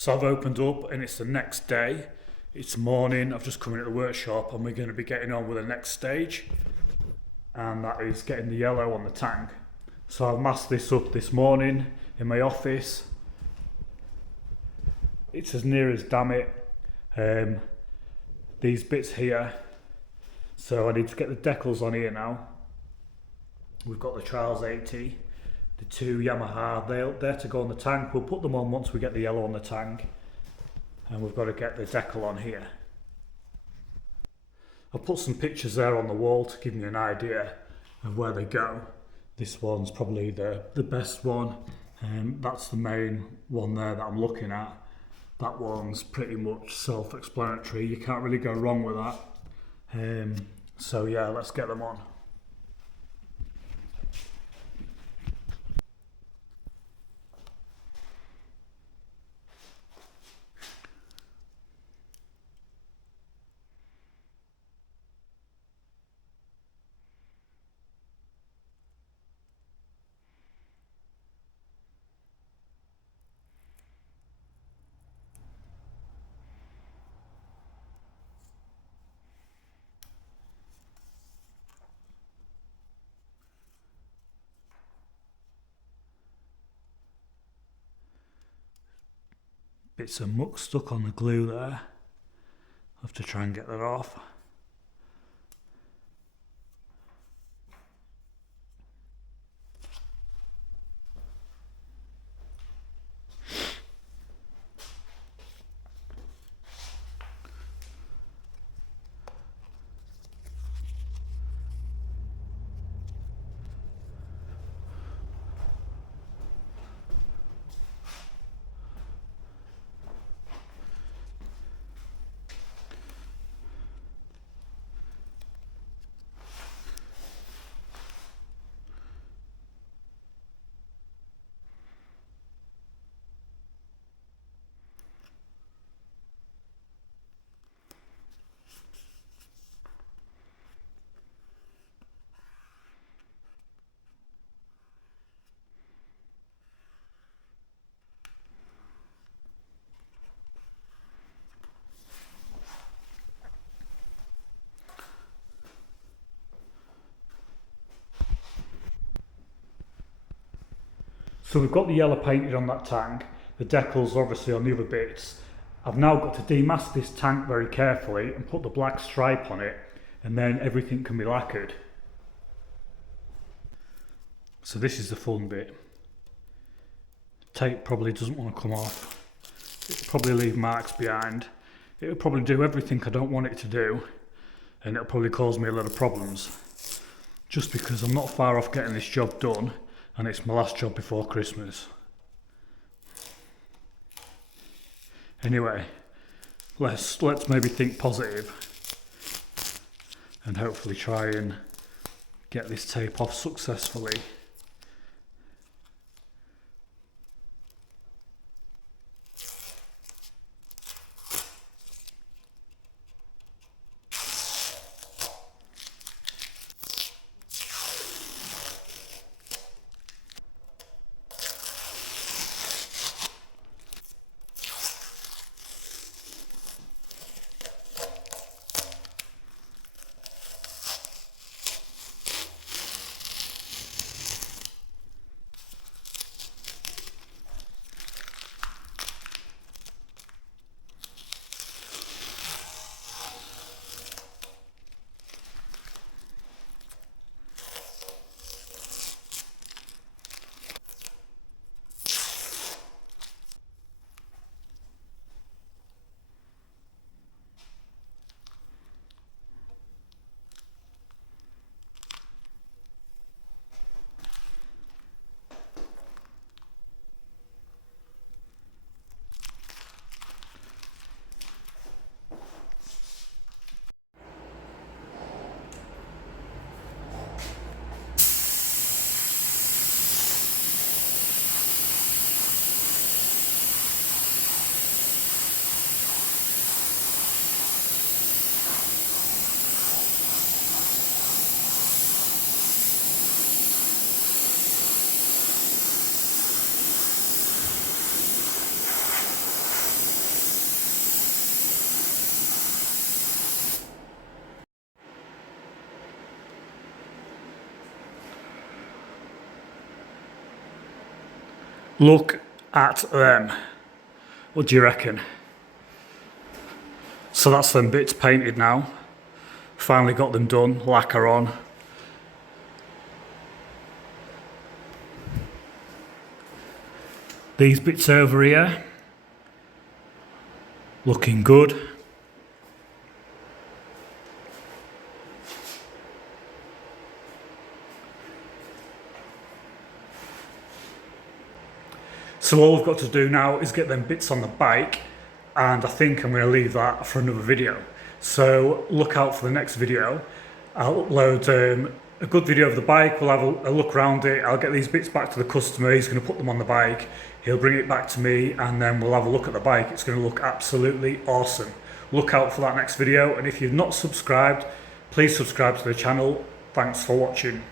So I've opened up and it's the next day. It's morning, I've just come into the workshop and we're going to be getting on with the next stage. And that is getting the yellow on the tank. So I've masked this up this morning in my office. It's as near as damn it. These bits here. So I need to get the decals on here now. We've got the ty80. The two Yamaha, they're to go on the tank. We'll put them on once we get the yellow on the tank. And we've got to get the decal on here. I'll put some pictures there on the wall to give you an idea of where they go. This one's probably the best one. That's the main one there that I'm looking at. That one's pretty much self-explanatory. You can't really go wrong with that. So yeah, let's get them on. Bits of muck stuck on the glue there. I'll have to try and get that off. So we've got the yellow painted on that tank, the decals obviously on the other bits. I've now got to demask this tank very carefully and put the black stripe on it, and then everything can be lacquered. So this is the fun bit. Tape probably doesn't want to come off. It'll probably leave marks behind. It'll probably do everything I don't want it to do, and it'll probably cause me a lot of problems. Just because I'm not far off getting this job done, and it's my last job before Christmas. Anyway, let's maybe think positive and hopefully try and get this tape off successfully. Look at them. What do you reckon? So that's them bits painted now. Finally got them done, lacquer on. These bits over here, looking good. So all we've got to do now is get them bits on the bike, and I think I'm going to leave that for another video. So look out for the next video. I'll upload a good video of the bike, we'll have a look around it, I'll get these bits back to the customer, he's going to put them on the bike, he'll bring it back to me, and then we'll have a look at the bike. It's going to look absolutely awesome. Look out for that next video, and if you've not subscribed, please subscribe to the channel. Thanks for watching.